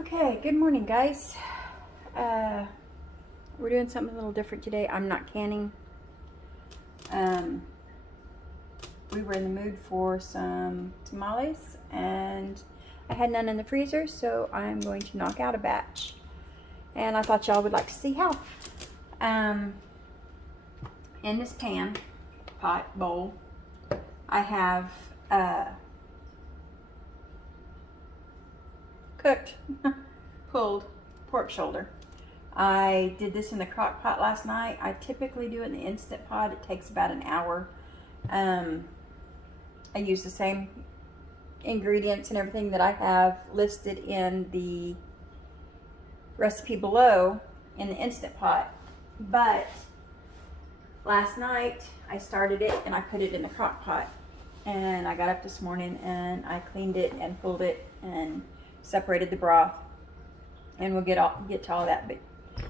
Okay, good morning, guys. We're doing something a little different today. I'm not canning. We were in the mood for some tamales, and I had none in the freezer, so I'm going to knock out a batch. And I thought y'all would like to see how. In this bowl, I have cooked, pulled pork shoulder. I did this in the crock pot last night. I typically do it in the Instant Pot. It takes about an hour. I use the same ingredients and everything that I have listed in the recipe below in the Instant Pot. But last night I started it and I put it in the crock pot. And I got up this morning and I cleaned it and pulled it and separated the broth. And we'll get to all that. But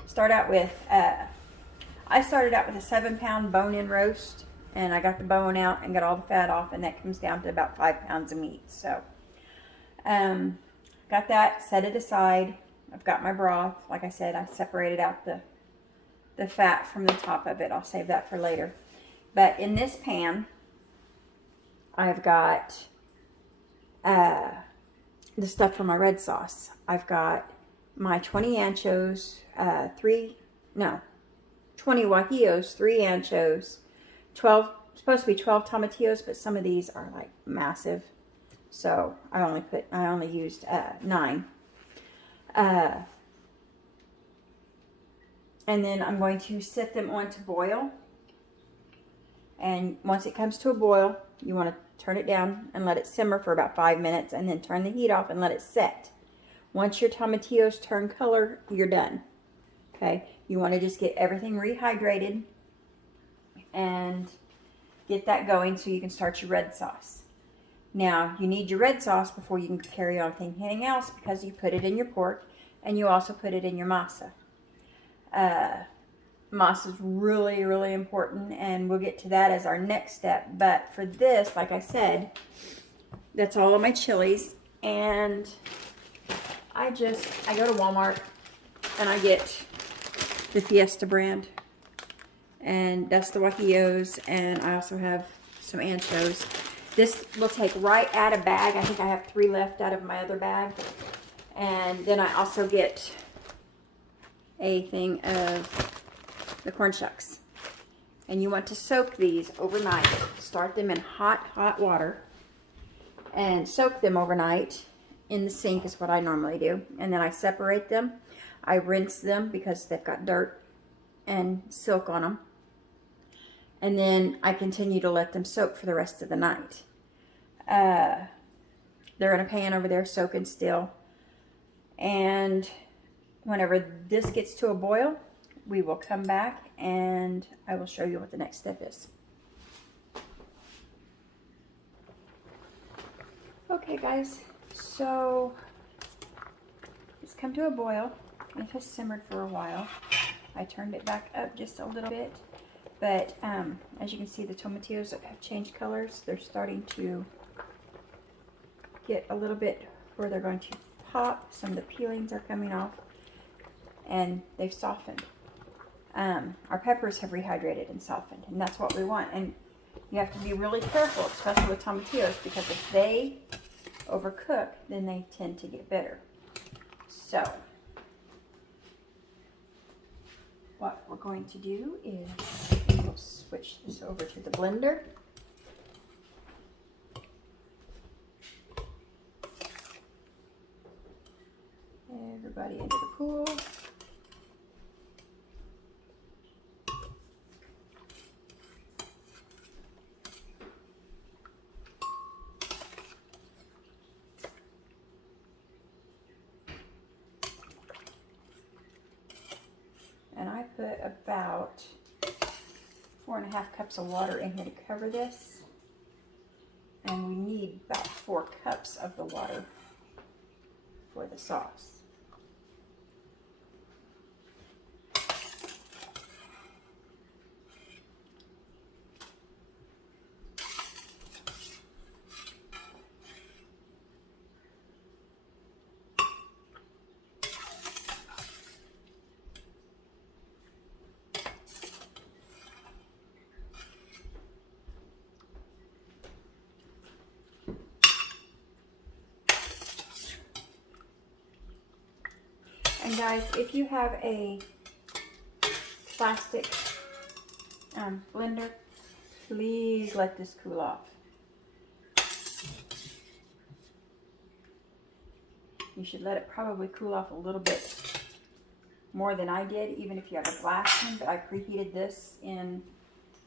start out with, I started out with a 7-pound bone-in roast, and I got the bone out and got all the fat off, and that comes down to about 5 pounds of meat. So, got that, set it aside. I've got my broth. Like I said, I separated out the fat from the top of it. I'll save that for later. But in this pan, I've got the stuff for my red sauce. I've got my 20 anchos, 20 guajillos, 3 anchos, 12, supposed to be 12 tomatillos, but some of these are like massive. So I only used 9. And then I'm going to set them on to boil. And once it comes to a boil, you want to turn it down and let it simmer for about 5 minutes, and then turn the heat off and let it set. Once your tomatillos turn color, you're done. Okay, you want to just get everything rehydrated and get that going so you can start your red sauce. Now, you need your red sauce before you can carry on with anything else, because you put it in your pork and you also put it in your masa. Masa is really, really important, and we'll get to that as our next step. But for this, like I said, that's all of my chilies, and I go to Walmart and I get the Fiesta brand, and that's the guajillos, and I also have some anchos. This will take right out of bag. I think I have 3 left out of my other bag. And then I also get a thing of the corn shucks. And you want to soak these overnight. Start them in hot water and soak them overnight. In the sink is what I normally do. And then I separate them. I rinse them because they've got dirt and silk on them. And then I continue to let them soak for the rest of the night. They're in a pan over there soaking still. And whenever this gets to a boil, we will come back and I will show you what the next step is. Okay, guys. So it's come to a boil. It has simmered for a while. I turned it back up just a little bit, but as you can see, the tomatillos have changed colors. They're starting to get a little bit where they're going to pop. Some of the peelings are coming off, and they've softened. Our peppers have rehydrated and softened, and that's what we want. And you have to be really careful, especially with tomatillos, because if they overcook, then they tend to get bitter. So what we're going to do is we'll switch this over to the blender. Everybody into the pool. And I put about 4.5 cups of water in here to cover this. And we need about 4 cups of the water for the sauce. And guys, if you have a plastic blender, please let this cool off. You should let it probably cool off a little bit more than I did, even if you have a glass one, but I preheated this in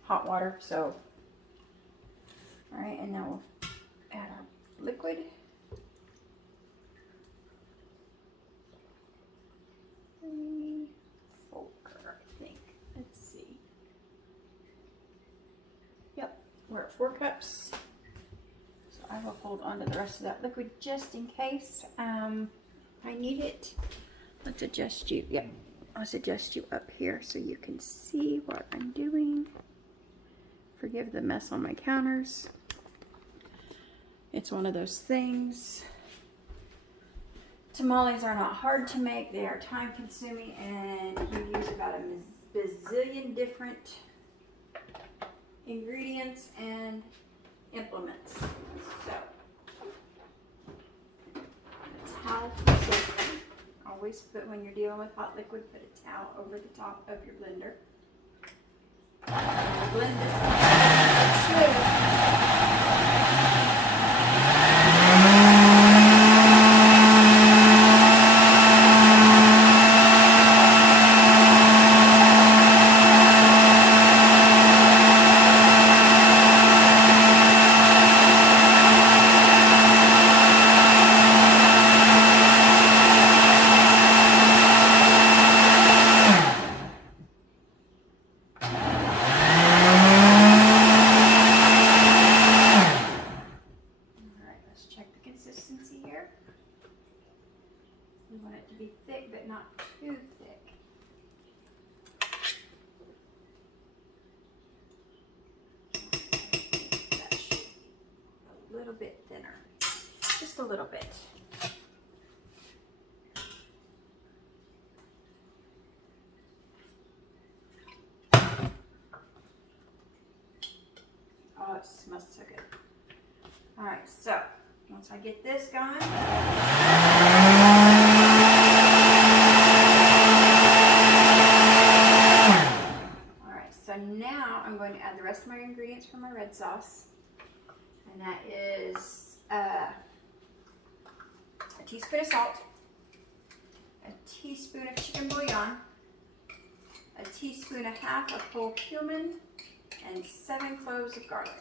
hot water, so. All right, and now we'll add our liquid. I think. Let's see. Yep, we're at 4 cups. So I will hold on to the rest of that liquid just in case I need it. Let's adjust you. Yep, let's adjust you up here so you can see what I'm doing. Forgive the mess on my counters. It's one of those things. Tamales are not hard to make. They are time consuming, and you use about a bazillion different ingredients and implements. So, a towel for safety. Always put, when you're dealing with hot liquid, put a towel over the top of your blender. Blend this smooth. Bit thinner, just a little bit. Oh, it smells so good. All right, so once I get this going, all right, so now I'm going to add the rest of my ingredients for my red sauce. And that is a teaspoon of salt, a teaspoon of chicken bouillon, a teaspoon and a half of whole cumin, and 7 cloves of garlic.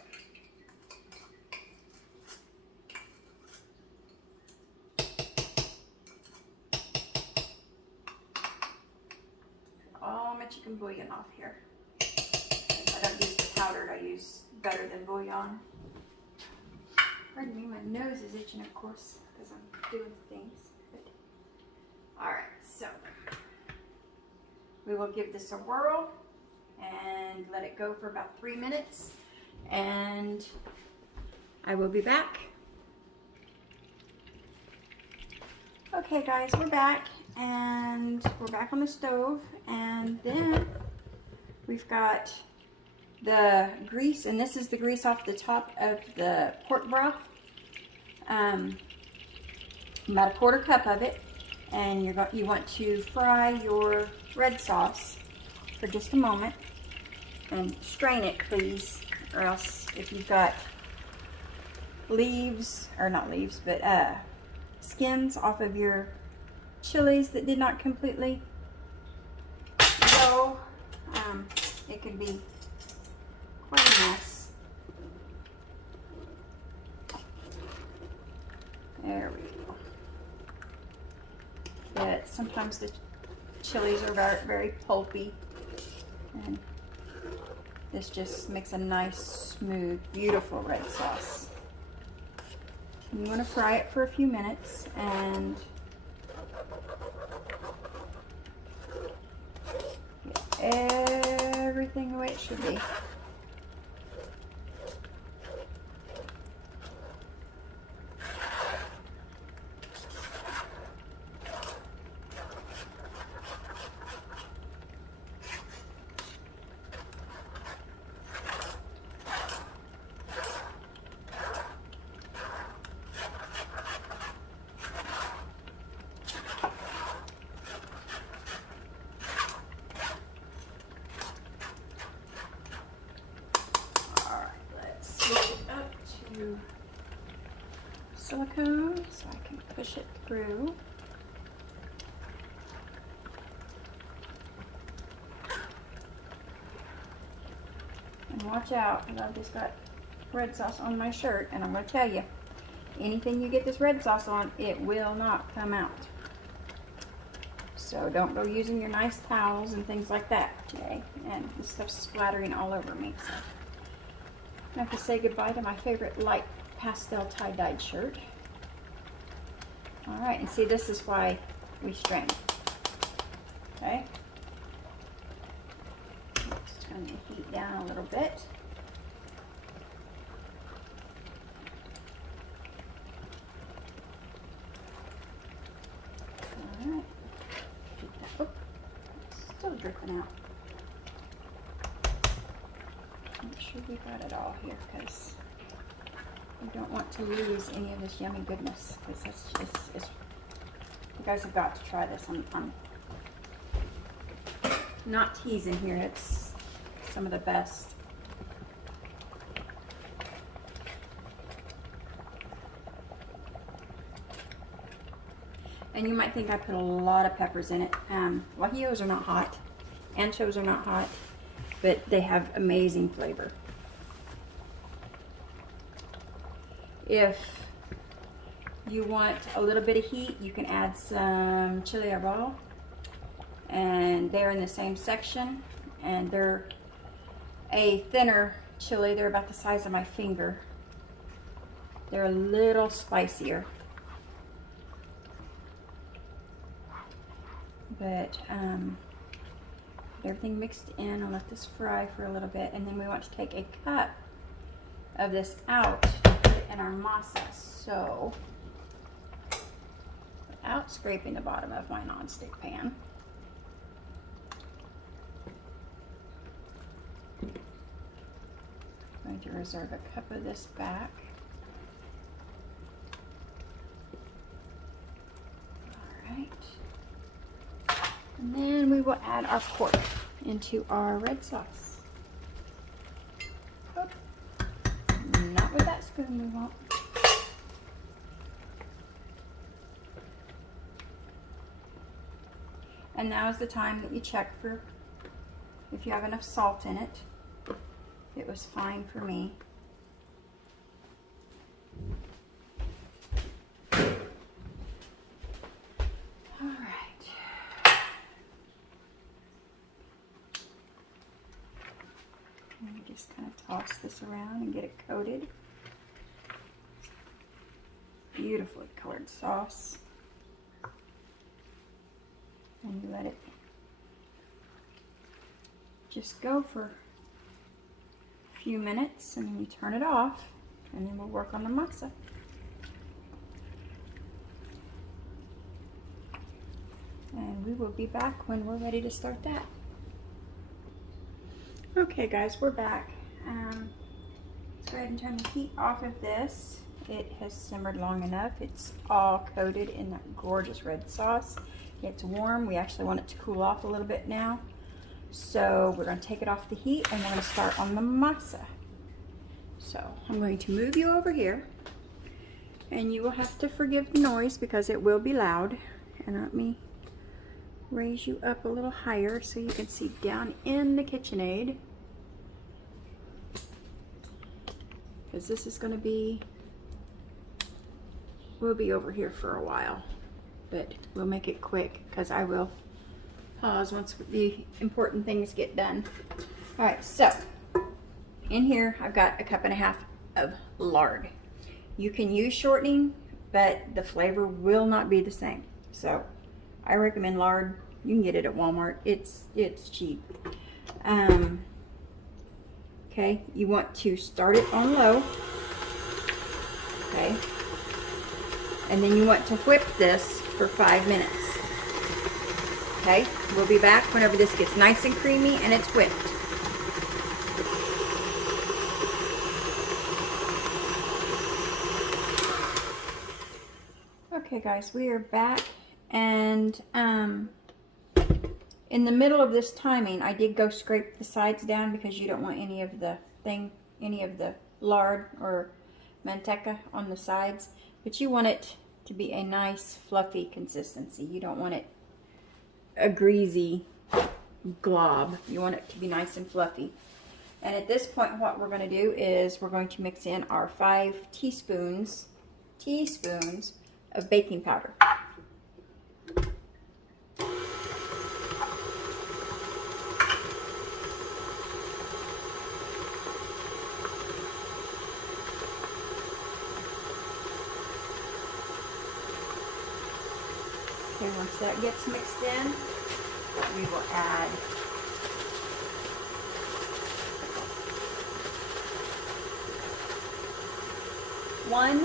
All my chicken bouillon off here. I don't use the powdered, I use better than bouillon. Pardon me, my nose is itching, of course, because I'm doing things. All right, so we will give this a whirl and let it go for about 3 minutes, and I will be back. Okay, guys, we're back, and we're back on the stove, and then we've got the grease, and this is the grease off the top of the pork broth. About a 1/4 cup of it, and you want to fry your red sauce for just a moment, and strain it, please, or else if you've got leaves, or not leaves, but skins off of your chilies that did not completely go, it could be quite a mess. There we go. But sometimes the chilies are very, very pulpy, and this just makes a nice, smooth, beautiful red sauce. And you want to fry it for a few minutes and get everything the way it should be. silicone so I can push it through. And watch out, because I've just got red sauce on my shirt, and I'm going to tell you, anything you get this red sauce on, it will not come out. So don't go using your nice towels and things like that today. And this stuff's splattering all over me. So I have to say goodbye to my favorite light pastel tie-dyed shirt. All right, and see, this is why we strain. Okay. Let's turn the heat down a little bit. All right. Oh, it's still dripping out. Make sure we got it all here, because we don't want to lose any of this yummy goodness, because that's just, you guys have got to try this. I'm not teasing here. It's some of the best. And you might think I put a lot of peppers in it. Guajillos are not hot. Anchos are not hot, but they have amazing flavor. If you want a little bit of heat, you can add some chili arbol. And they're in the same section. And they're a thinner chili. They're about the size of my finger. They're a little spicier. But everything mixed in, I'll let this fry for a little bit, and then we want to take a cup of this out to put it in our masa. So, without scraping the bottom of my nonstick pan, I'm going to reserve a cup of this back. All right. And then we will add our pork into our red sauce. Oh, not with that spoon, we won't. And now is the time that you check for if you have enough salt in it. It was fine for me. Just kind of toss this around and get it coated. Beautifully colored sauce. And you let it just go for a few minutes, and then you turn it off, and then we'll work on the masa. And we will be back when we're ready to start that. Okay guys, we're back. Let's go ahead and turn the heat off of this. It has simmered long enough. It's all coated in that gorgeous red sauce. It's warm. We actually want it to cool off a little bit now. So we're going to take it off the heat, and we're going to start on the masa. So I'm going to move you over here, and you will have to forgive the noise because it will be loud. And let me raise you up a little higher so you can see down in the KitchenAid. Because this is going to be, we'll be over here for a while, but we'll make it quick because I will pause once the important things get done. All right, so in here I've got a cup and a half of lard. You can use shortening, but the flavor will not be the same. So I recommend lard. You can get it at Walmart. It's cheap. Okay, you want to start it on low. Okay. And then you want to whip this for 5 minutes. Okay, we'll be back whenever this gets nice and creamy and it's whipped. Okay guys, we are back, and in the middle of this timing, I did go scrape the sides down because you don't want any of the lard or manteca on the sides. but you want it to be a nice fluffy consistency. You don't want it a greasy glob. You want it to be nice and fluffy. And at this point, what we're going to do is we're going to mix in our 5 teaspoons of baking powder. Okay, once that gets mixed in, we will add one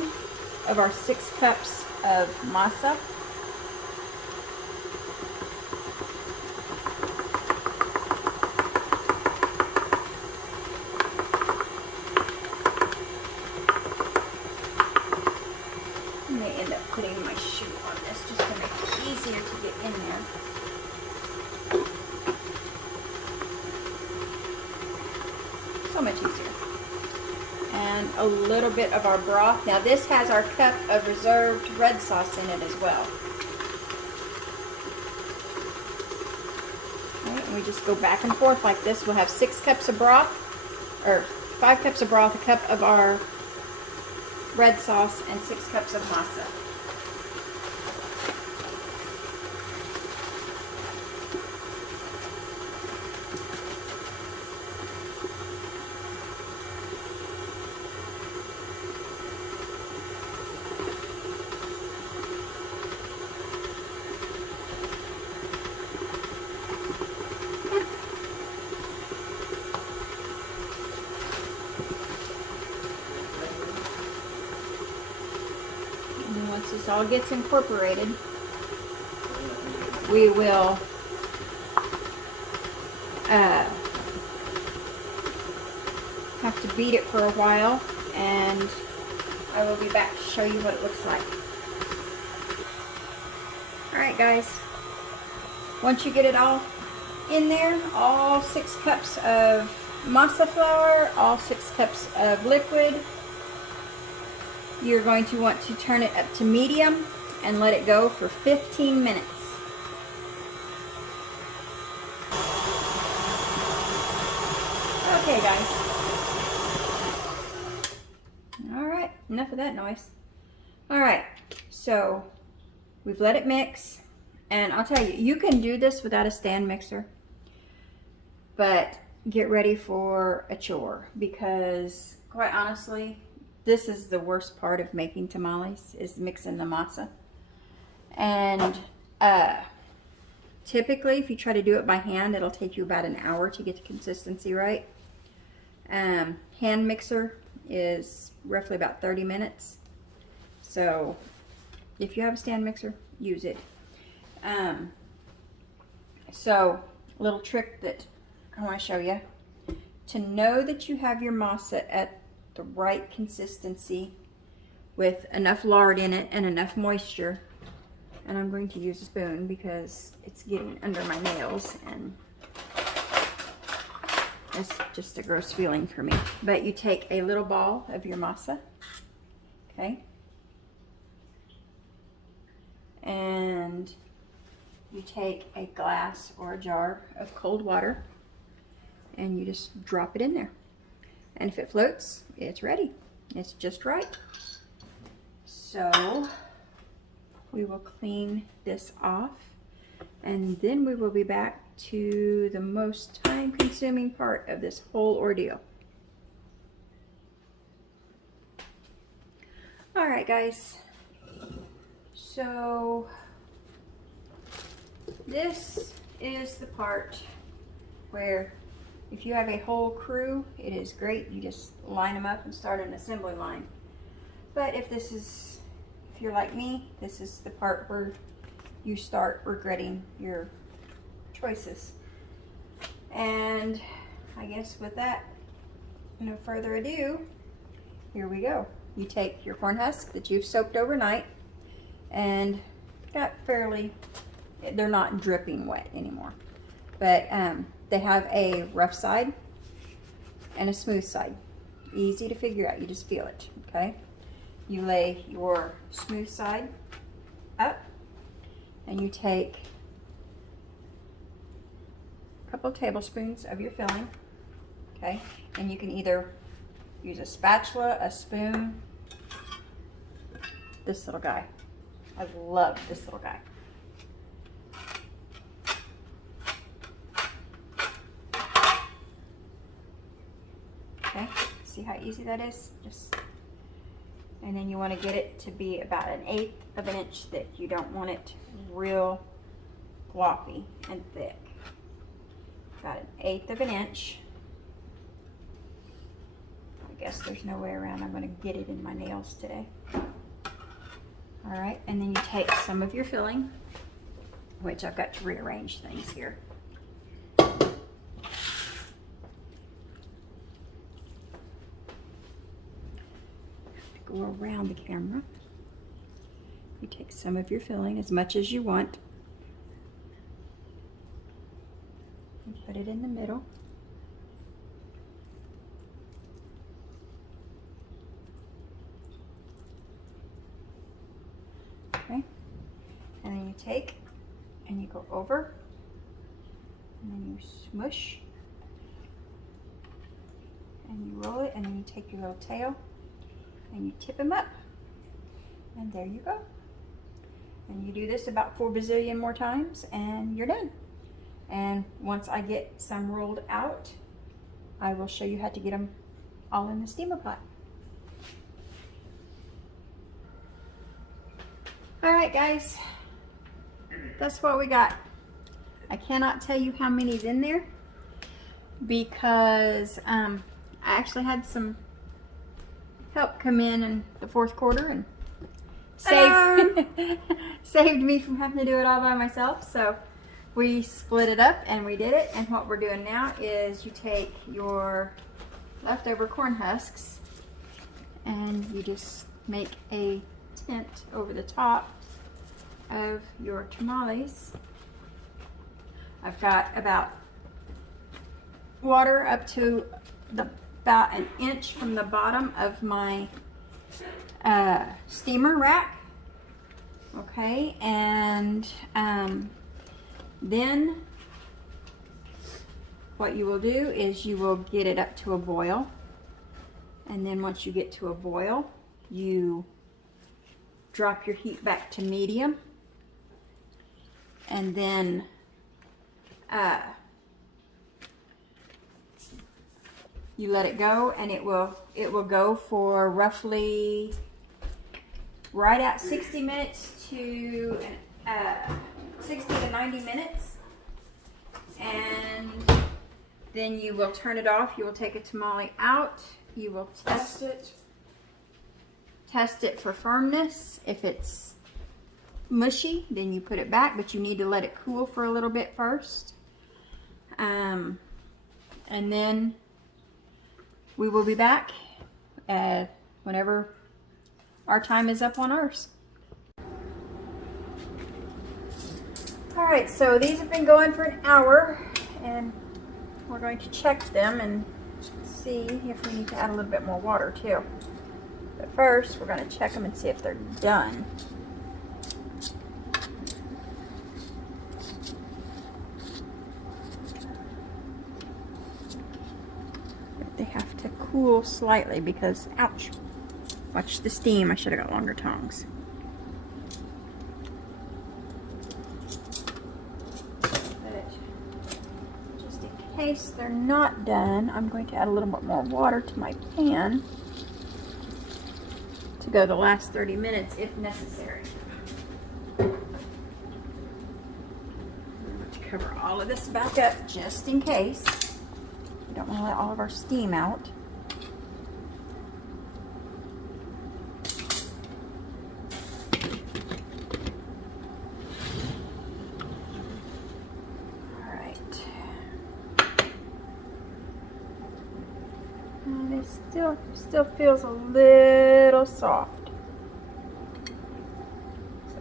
of our 6 cups of masa. I may end up putting my shoe on this just to make it easier to get in there. So much easier. And a little bit of our broth. Now this has our cup of reserved red sauce in it as well. All right, and we just go back and forth like this. We'll have 6 cups of broth, or 5 cups of broth, a cup of our red sauce, and 6 cups of masa. Once this all gets incorporated, we will have to beat it for a while, and I will be back to show you what it looks like. Alright guys, once you get it all in there, all 6 cups of masa flour, all 6 cups of liquid, you're going to want to turn it up to medium and let it go for 15 minutes. Okay guys. Alright, enough of that noise. Alright, so we've let it mix, and I'll tell you, you can do this without a stand mixer, but get ready for a chore, because quite honestly, this is the worst part of making tamales, is mixing the masa. And typically, if you try to do it by hand, it'll take you about an hour to get the consistency right. Hand mixer is roughly about 30 minutes. So if you have a stand mixer, use it. So a little trick that I want to show you. To know that you have your masa at the right consistency with enough lard in it and enough moisture, and I'm going to use a spoon because it's getting under my nails and it's just a gross feeling for me. But you take a little ball of your masa, okay, and you take a glass or a jar of cold water and you just drop it in there. And if it floats, it's ready. It's just right. So we will clean this off, and then we will be back to the most time-consuming part of this whole ordeal. All right, guys. So this is the part where, if you have a whole crew, it is great. You just line them up and start an assembly line. But if you're like me, this is the part where you start regretting your choices. And I guess with that, no further ado, here we go. You take your corn husk that you've soaked overnight and got they're not dripping wet anymore. But they have a rough side and a smooth side. Easy to figure out, you just feel it, okay? you lay your smooth side up, and you take a couple of tablespoons of your filling, okay? And you can either use a spatula, a spoon, this little guy. I love this little guy. Okay, see how easy that is? And then you want to get it to be about 1/8 of an inch thick. You don't want it real floppy and thick. About 1/8 of an inch. I guess there's no way around. I'm going to get it in my nails today. All right, and then you take some of your filling, which I've got to rearrange things here. Go around the camera. You take some of your filling, as much as you want, and put it in the middle. Okay, and then you take and you go over, and then you smush, and you roll it, and then you take your little tail and you tip them up, and there you go. And you do this about 4 bazillion more times, and you're done. And once I get some rolled out, I will show you how to get them all in the steamer pot. All right, guys, that's what we got. I cannot tell you how many's in there because I actually had some help come in the fourth quarter and saved me from having to do it all by myself. So we split it up and we did it. And what we're doing now is you take your leftover corn husks and you just make a tent over the top of your tamales. I've got about water up to about 1 inch from the bottom of my steamer rack. Okay, and then what you will do is you will get it up to a boil, and then once you get to a boil, you drop your heat back to medium, and then you let it go, and it will go for roughly right at 60 minutes to 60 to 90 minutes. And then you will turn it off. You will take a tamale out. You will test it for firmness. If it's mushy, then you put it back, but you need to let it cool for a little bit first. And then we will be back whenever our time is up on ours. All right, so these have been going for 1 hour, and we're going to check them and see if we need to add a little bit more water too. But first, we're going to check them and see if they're done. They have to cool slightly because, ouch, watch the steam. I should have got longer tongs. But just in case they're not done, I'm going to add a little bit more water to my pan to go the last 30 minutes if necessary. I'm going to cover all of this back up just in case. We don't want to let all of our steam out. All right. And it still feels a little soft. So,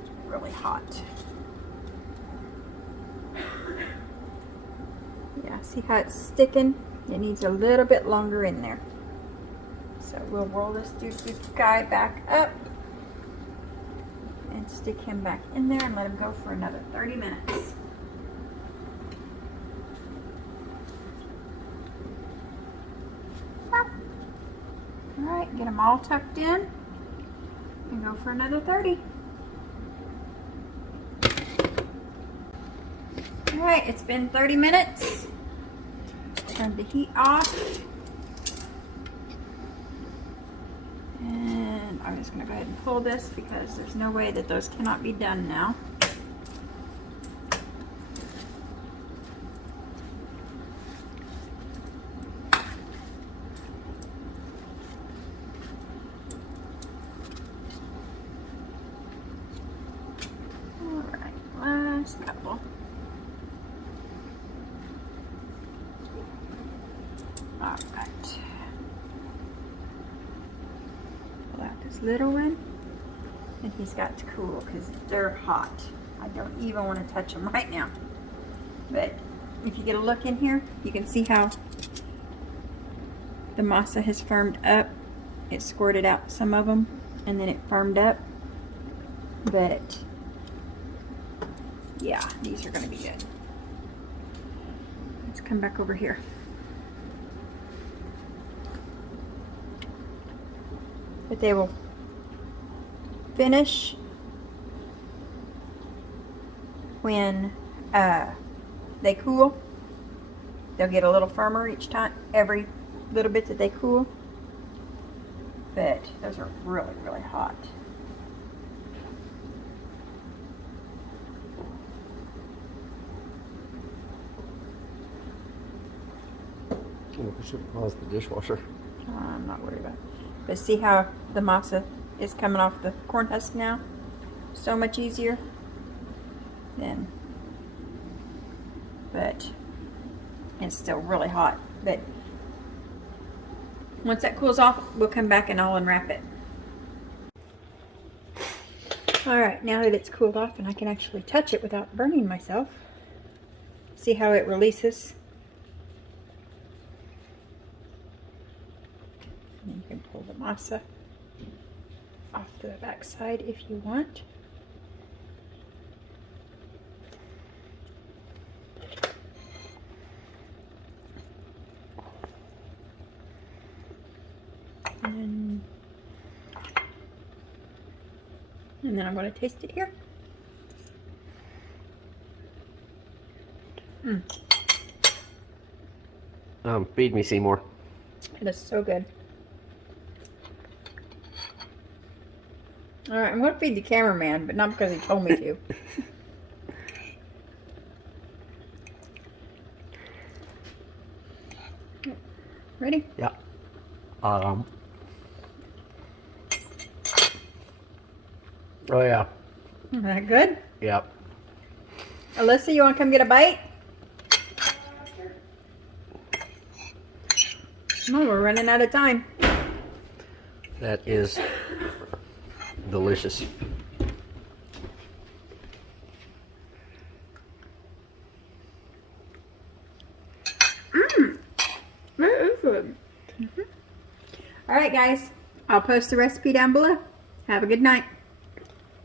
it's really hot. Yeah, see how it's sticking? It needs a little bit longer in there. So we'll roll this guy back up and stick him back in there and let him go for another 30 minutes. Alright, get them all tucked in and go for another 30. Alright, it's been 30 minutes. Turn the heat off. And I'm just going to go ahead and pull this because there's no way that those cannot be done now. Alright, last couple. Alright. Pull out this little one. And he's got to cool because they're hot. I don't even want to touch them right now. But if you get a look in here, you can see how the masa has firmed up. It squirted out some of them and then it firmed up. But yeah, these are going to be good. Let's come back over here. But they will finish when they cool. They'll get a little firmer each time, every little bit that they cool. But those are really, really hot. Oh, I should have paused the dishwasher. I'm not worried about it. But see how the masa is coming off the corn husk now? So much easier then. But it's still really hot. But once that cools off, we'll come back and I'll unwrap it. Alright, now that it's cooled off and I can actually touch it without burning myself. See how it releases? And you can pull the masa off the back side if you want. And then I'm going to taste it here. Feed me, Seymour. It is so good. Alright, I'm going to feed the cameraman, but not because he told me to. Ready? Yeah. Oh yeah. Is that good? Yep. Alyssa, you want to come get a bite? No, we're running out of time. That is delicious. That is good. All right, guys. I'll post the recipe down below. Have a good night.